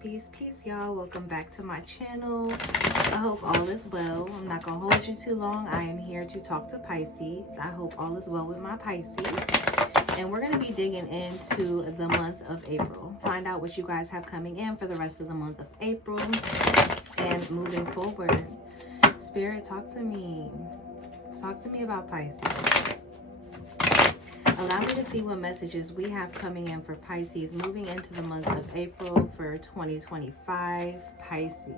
Peace, y'all. Welcome back to my channel. I hope all is well. I'm not gonna hold you too long. I am here to talk to Pisces. I hope all is well with my Pisces. And we're gonna be digging into the month of April. Find out what you guys have coming in for the rest of the month of April and moving forward. Spirit, talk to me. Talk to me about Pisces. Allow me to see what messages we have coming in for Pisces moving into the month of April for 2025. Pisces.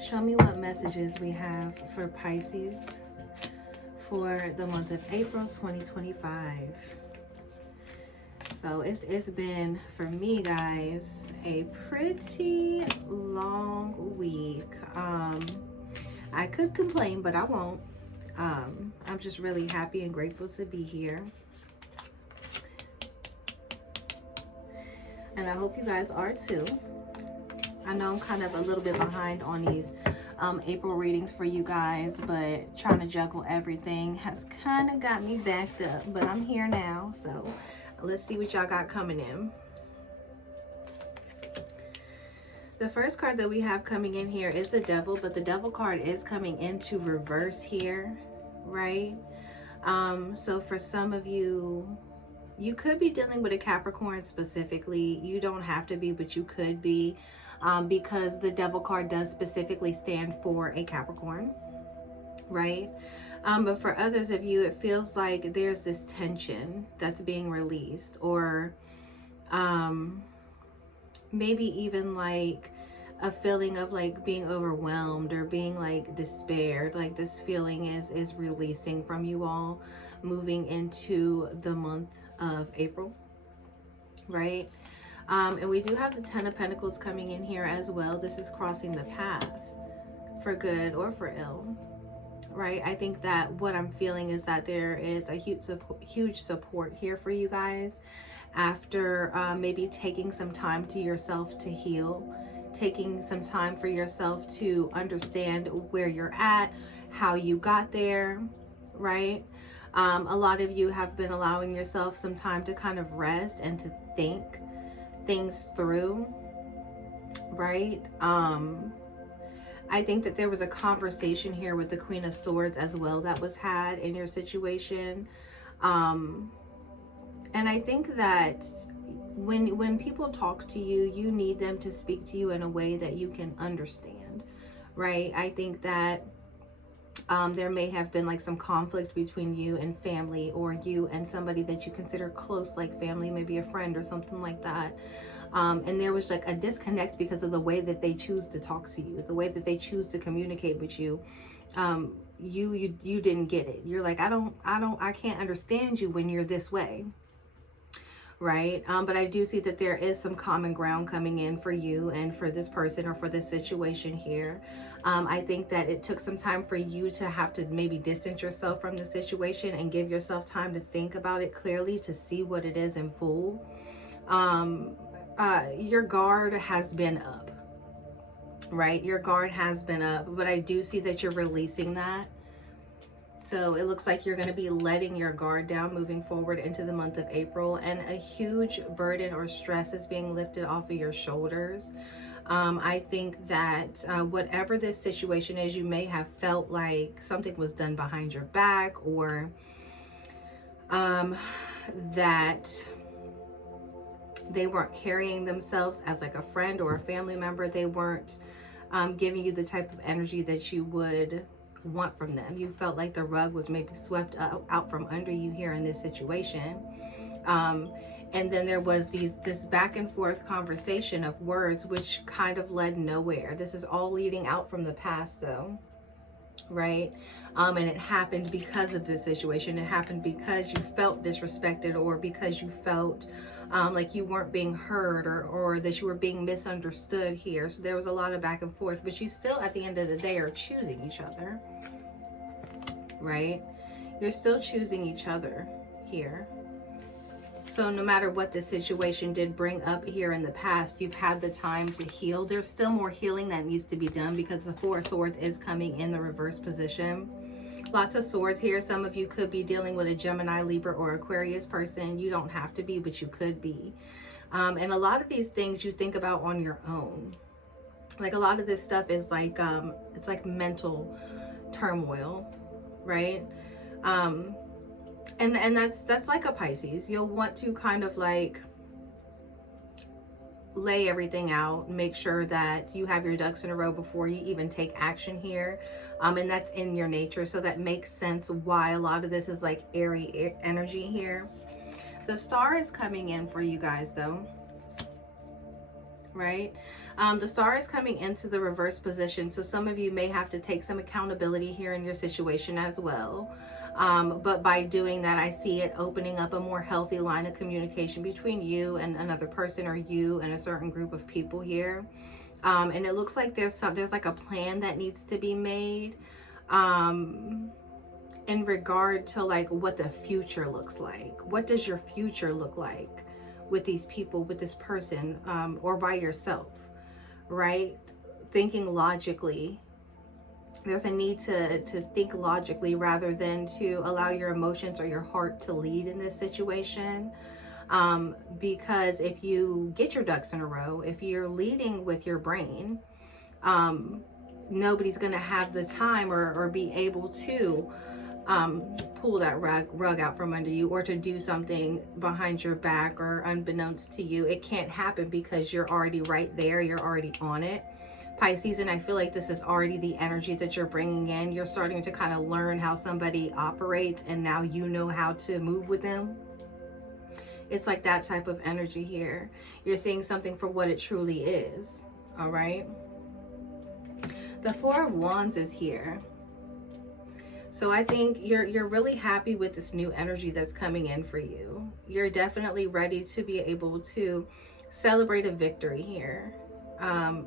Show me what messages we have for Pisces for the month of April 2025. So it's been, for me guys, a pretty long week. I could complain, but I won't. I'm just really happy and grateful to be here. And I hope you guys are too. I know I'm kind of a little bit behind on these April readings for you guys, but trying to juggle everything has kind of got me backed up. But I'm here now, so let's see what y'all got coming in. The first card that we have coming in here is the Devil, but the Devil card is coming into reverse here, right? So for some of you, you could be dealing with a Capricorn specifically. You don't have to be, but you could be, because the Devil card does specifically stand for a Capricorn, right? But for others of you, it feels like there's this tension that's being released, or maybe even like a feeling of like being overwhelmed or being like despaired. Like this feeling is releasing from you all moving into the month of April, right? And we do have the Ten of Pentacles coming in here as well. This is crossing the path for good or for ill, right? I think that what I'm feeling is that there is a huge support here for you guys after maybe taking some time to yourself to heal, taking some time for yourself to understand where you're at, how you got there, right? A lot of you have been allowing yourself some time to kind of rest and to think things through, right? I think that there was a conversation here with the Queen of Swords as well that was had in your situation. And I think that when people talk to you, you need them to speak to you in a way that you can understand, right? I think that there may have been like some conflict between you and family, or you and somebody that you consider close, like family, maybe a friend or something like that. And there was like a disconnect because of the way that they choose to talk to you, the way that they choose to communicate with you. You didn't get it. You're like, I can't understand you when you're this way. Right? But I do see that there is some common ground coming in for you and for this person or for this situation here. I think that it took some time for you to have to maybe distance yourself from the situation and give yourself time to think about it clearly, to see what it is in full. Your guard has been up, right? Your guard has been up, but I do see that you're releasing that. So it looks like you're going to be letting your guard down moving forward into the month of April, and a huge burden or stress is being lifted off of your shoulders. I think that whatever this situation is, you may have felt like something was done behind your back, or that they weren't carrying themselves as like a friend or a family member. They weren't giving you the type of energy that you would want from them. You felt like the rug was maybe swept out from under you here in this situation. And then there was this back and forth conversation of words, which kind of led nowhere. This is all leading out from the past though, right? And it happened because of this situation. It happened because you felt disrespected, or because you felt like you weren't being heard, or that you were being misunderstood here. So there was a lot of back and forth, but you still at the end of the day are choosing each other, right? You're still choosing each other here. So no matter what the situation did bring up here in the past, you've had the time to heal. There's still more healing that needs to be done because the Four of Swords is coming in the reverse position. Lots of swords here. Some of you could be dealing with a Gemini, Libra, or Aquarius person. You don't have to be, but you could be. And a lot of these things you think about on your own. Like a lot of this stuff is like, it's like mental turmoil, right? And that's like a Pisces. You'll want to kind of like lay everything out, make sure that you have your ducks in a row before you even take action here. And that's in your nature. So that makes sense why a lot of this is like airy energy here. The star is coming in for you guys though, right? The star is coming into the reverse position. So some of you may have to take some accountability here in your situation as well. But by doing that, I see it opening up a more healthy line of communication between you and another person, or you and a certain group of people here. And it looks like there's like a plan that needs to be made in regard to like what the future looks like. What does your future look like with these people, with this person, or by yourself, right? Thinking logically. There's a need to think logically rather than to allow your emotions or your heart to lead in this situation. Because if you get your ducks in a row, if you're leading with your brain, nobody's going to have the time or be able to pull that rug out from under you, or to do something behind your back or unbeknownst to you. It can't happen because you're already right there. You're already on it, Pisces. And I feel like this is already the energy that you're bringing in. You're starting to kind of learn how somebody operates, and now you know how to move with them. It's like that type of energy here. You're seeing something for what it truly is. All right. The Four of Wands is here. So I think you're really happy with this new energy that's coming in for you. You're definitely ready to be able to celebrate a victory here.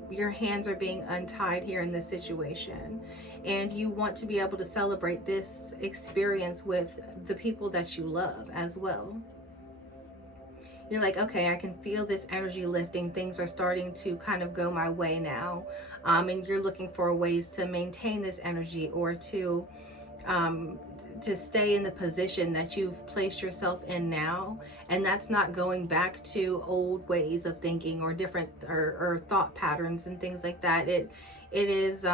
Your hands are being untied here in this situation, and you want to be able to celebrate this experience with the people that you love as well. You're like, okay, I can feel this energy lifting. Things are starting to kind of go my way now. And you're looking for ways to maintain this energy, or to stay in the position that you've placed yourself in now. And that's not going back to old ways of thinking or different or thought patterns and things like that. It is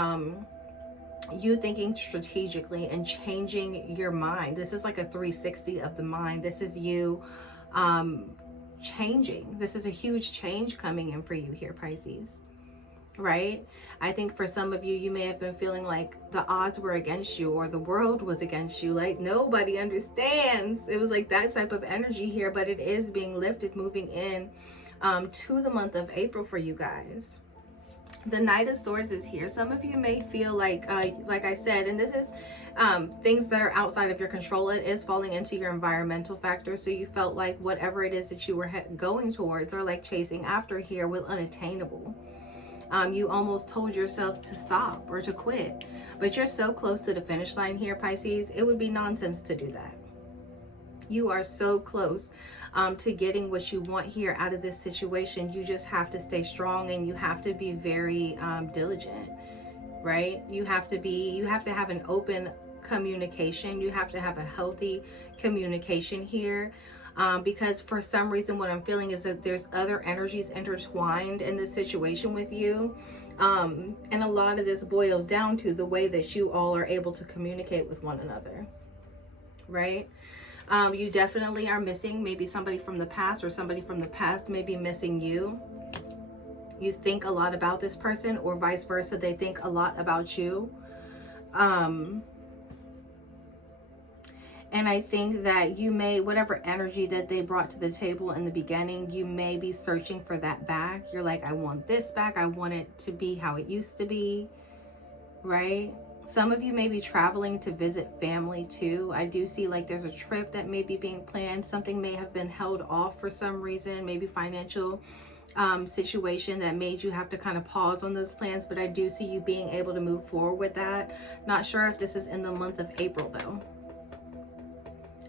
you thinking strategically and changing your mind. This is like a 360 of the mind. This is you changing. This is a huge change coming in for you here, Pisces. Right? I think for some of you, you may have been feeling like the odds were against you, or the world was against you. Like nobody understands. It was like that type of energy here, but it is being lifted, moving in to the month of April for you guys. The Knight of Swords is here. Some of you may feel like I said, and this is things that are outside of your control. It is falling into your environmental factor. So you felt like whatever it is that you were going towards or like chasing after here was unattainable. You almost told yourself to stop or to quit, but you're so close to the finish line here, Pisces. It would be nonsense to do that. You are so close to getting what you want here out of this situation. You just have to stay strong, and you have to be very diligent, right? You have to have an open communication. You have to have a healthy communication here. Because for some reason what I'm feeling is that there's other energies intertwined in this situation with you. And a lot of this boils down to the way that you all are able to communicate with one another, right? You definitely are missing maybe somebody from the past, or somebody from the past may be missing you. You think a lot about this person, or vice versa. They think a lot about you. And I think that you may, whatever energy that they brought to the table in the beginning, you may be searching for that back. You're like, I want this back. I want it to be how it used to be, right? Some of you may be traveling to visit family too. I do see like there's a trip that may be being planned. Something may have been held off for some reason, maybe financial situation that made you have to kind of pause on those plans. But I do see you being able to move forward with that. Not sure if this is in the month of April though.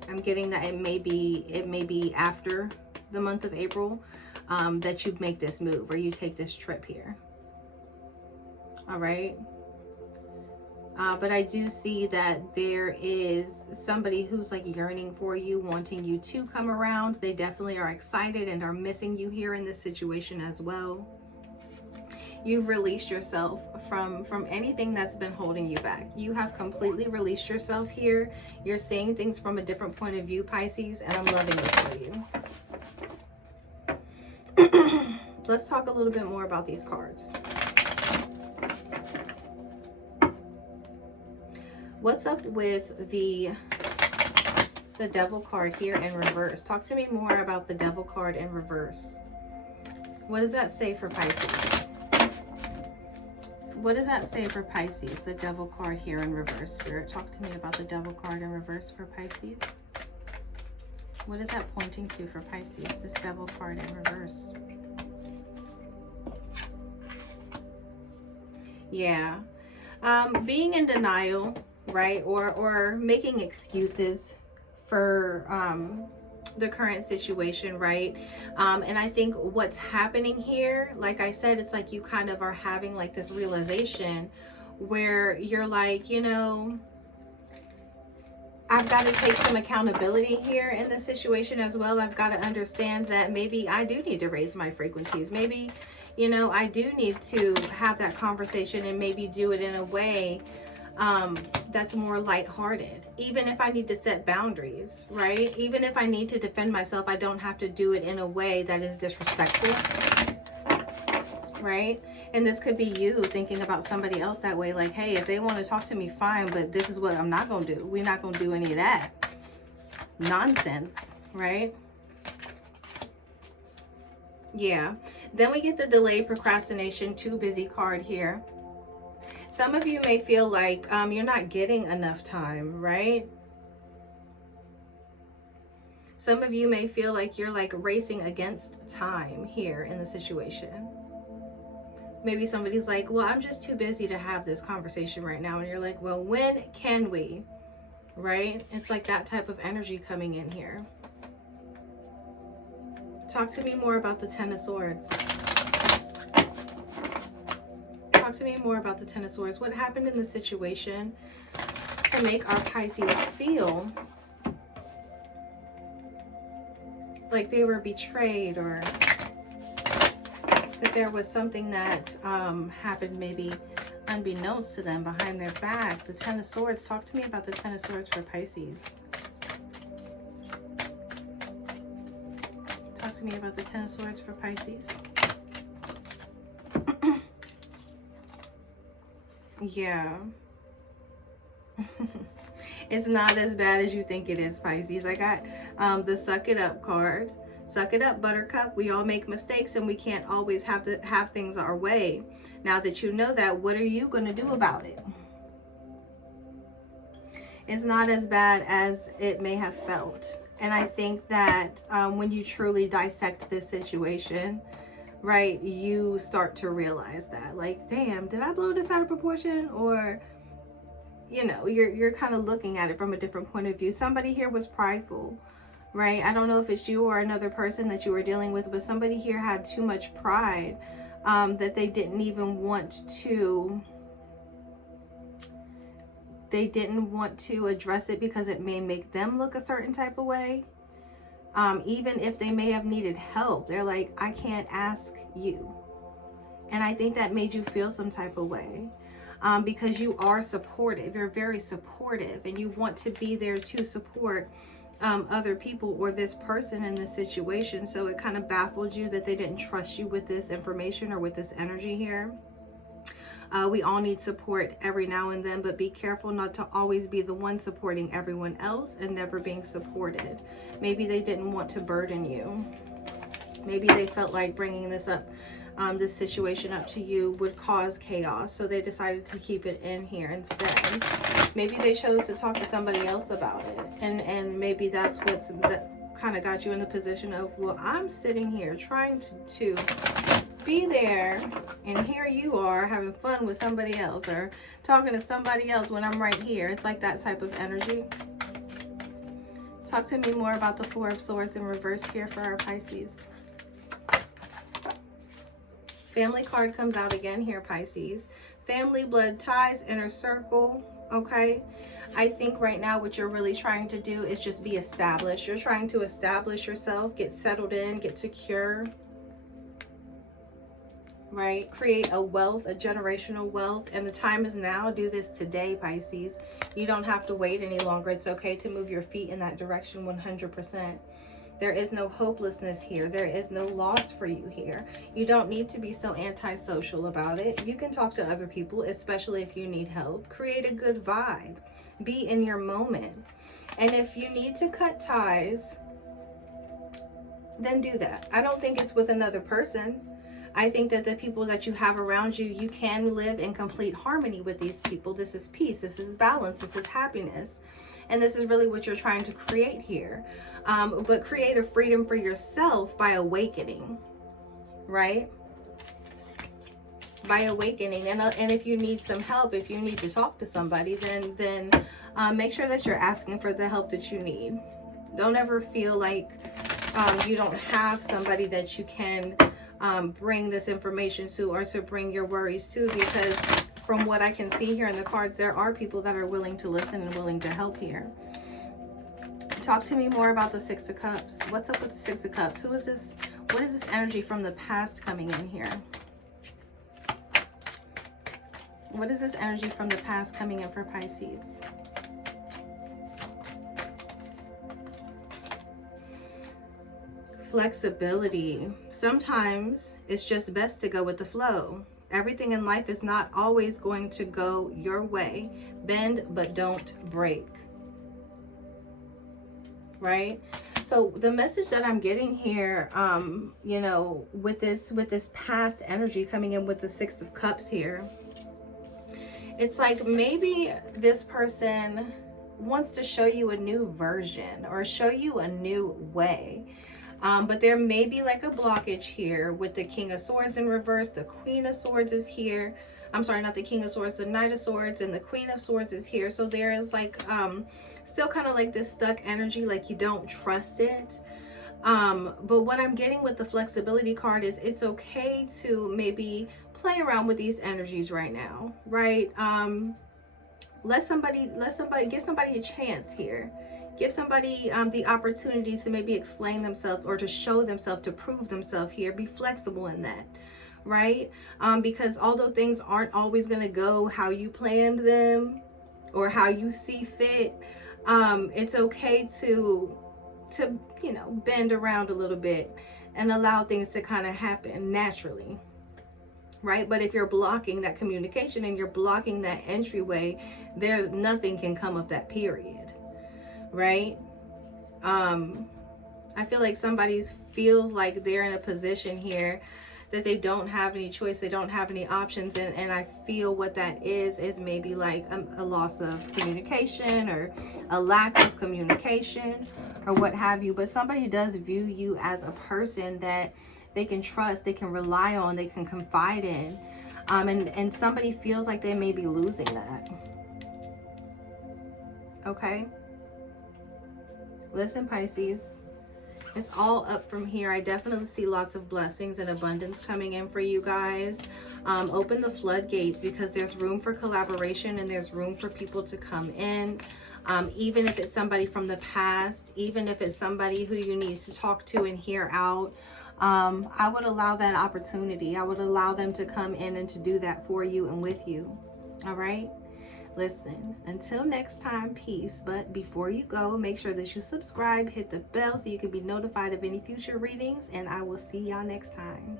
I'm getting that it may be after the month of April that you make this move, or you take this trip here. All right. But I do see that there is somebody who's like yearning for you, wanting you to come around. They definitely are excited and are missing you here in this situation as well. You've released yourself from anything that's been holding you back. You have completely released yourself here. You're seeing things from a different point of view, Pisces, and I'm loving it for you. Let's talk a little bit more about these cards. What's up with the Devil card here in reverse? Talk to me more about the Devil card in reverse. What does that say for Pisces? What does that say for Pisces, the Devil card here in reverse? Spirit, talk to me about the Devil card in reverse for Pisces. What is that pointing to for Pisces, this Devil card in reverse? Yeah. Being in denial, right? Or making excuses for the current situation, right? And I think what's happening here, like I said, it's like you kind of are having like this realization where you're like, you know, I've got to take some accountability here in this situation as well. I've got to understand that maybe I do need to raise my frequencies. Maybe, you know, I do need to have that conversation and maybe do it in a way that's more lighthearted. Even if I need to set boundaries, right? Even if I need to defend myself, I don't have to do it in a way that is disrespectful, right? And this could be you thinking about somebody else that way, like, hey, if they want to talk to me, fine, but this is what I'm not going to do. We're not going to do any of that nonsense, right? Yeah. Then we get the delay, procrastination, too busy card here. Some of you may feel like you're not getting enough time, right? Some of you may feel like you're like racing against time here in the situation. Maybe somebody's like, well, I'm just too busy to have this conversation right now. And you're like, well, when can we? Right? It's like that type of energy coming in here. Talk to me more about the Ten of Swords. Talk to me more about the Ten of Swords. What happened in the situation to make our Pisces feel like they were betrayed, or that there was something that happened maybe unbeknownst to them behind their back? The Ten of Swords. Talk to me about the Ten of Swords for Pisces. Talk to me about the Ten of Swords for Pisces. Yeah. It's not as bad as you think it is, Pisces. I got the Suck It Up card. Suck it up, Buttercup. We all make mistakes and we can't always have things our way. Now that you know that, what are you going to do about it? It's not as bad as it may have felt. And I think that when you truly dissect this situation, right, you start to realize that, like, damn, did I blow this out of proportion? Or, you know, you're kind of looking at it from a different point of view. Somebody here was prideful, right? I don't know if it's you or another person that you were dealing with, but somebody here had too much pride that they didn't even want to address it because it may make them look a certain type of way. Even if they may have needed help, they're like, I can't ask you. And I think that made you feel some type of way. Because you are supportive. You're very supportive and you want to be there to support other people or this person in this situation. So it kind of baffled you that they didn't trust you with this information or with this energy here. We all need support every now and then, but be careful not to always be the one supporting everyone else and never being supported. Maybe they didn't want to burden you. Maybe they felt like bringing this up, this situation up to you would cause chaos, so they decided to keep it in here instead. Maybe they chose to talk to somebody else about it, and maybe that's that kind of got you in the position of, well, I'm sitting here trying to be there, and here you are having fun with somebody else or talking to somebody else when I'm right here. It's like that type of energy. Talk to me more about the Four of Swords in reverse here for our Pisces. Family card comes out again here, Pisces. Family, blood ties, inner circle. Okay, I think right now what you're really trying to do is just be established. You're trying to establish yourself, get settled in, get secure, right? Create a wealth, a generational wealth, and the time is now. Do this today, Pisces. You don't have to wait any longer. It's okay to move your feet in that direction 100%. There is no hopelessness here. There is no loss for you here. You don't need to be so antisocial about it. You can talk to other people, especially if you need help. Create a good vibe. Be in your moment. And if you need to cut ties, then do that. I don't think it's with another person. I think that the people that you have around you, you can live in complete harmony with these people. This is peace. This is balance. This is happiness. And this is really what you're trying to create here. But create a freedom for yourself by awakening, right? By awakening. And if you need some help, if you need to talk to somebody, then make sure that you're asking for the help that you need. Don't ever feel like you don't have somebody that you can bring this information to, or to bring your worries to, because from what I can see here in the cards, there are people that are willing to listen and willing to help here. Talk to me more about the Six of Cups. What's up with the Six of Cups? Who is this? What is this energy from the past coming in here? What is this energy from the past coming in for Pisces? Flexibility. Sometimes it's just best to go with the flow. Everything in life is not always going to go your way. Bend, but don't break. Right? So the message that I'm getting here, you know, with this past energy coming in with the Six of Cups here, it's like maybe this person wants to show you a new version or show you a new way. But there may be like a blockage here with the King of Swords in reverse. The Queen of Swords is here. I'm sorry, not the King of Swords, the Knight of Swords, and the Queen of Swords is here. So there is like still kind of like this stuck energy, like you don't trust it. But what I'm getting with the flexibility card is it's okay to maybe play around with these energies right now, right? Give somebody a chance here. Give somebody the opportunity to maybe explain themselves or to show themselves, to prove themselves here. Be flexible in that, right? Because although things aren't always going to go how you planned them or how you see fit, it's okay to you know, bend around a little bit and allow things to kind of happen naturally, right? But if you're blocking that communication and you're blocking that entryway, there's nothing can come of that, period. Right? I feel like somebody feels like they're in a position here that they don't have any choice, they don't have any options, and I feel what that is maybe like a loss of communication or a lack of communication or what have you. But somebody does view you as a person that they can trust, they can rely on, they can confide in, and somebody feels like they may be losing that. Okay? Listen, Pisces, it's all up from here. I definitely see lots of blessings and abundance coming in for you guys. Open the floodgates, because there's room for collaboration and there's room for people to come in. Even if it's somebody from the past, even if it's somebody who you need to talk to and hear out, I would allow that opportunity. I would allow them to come in and to do that for you and with you. All right? Listen, until next time, peace. But before you go, make sure that you subscribe, hit the bell so you can be notified of any future readings, and I will see y'all next time.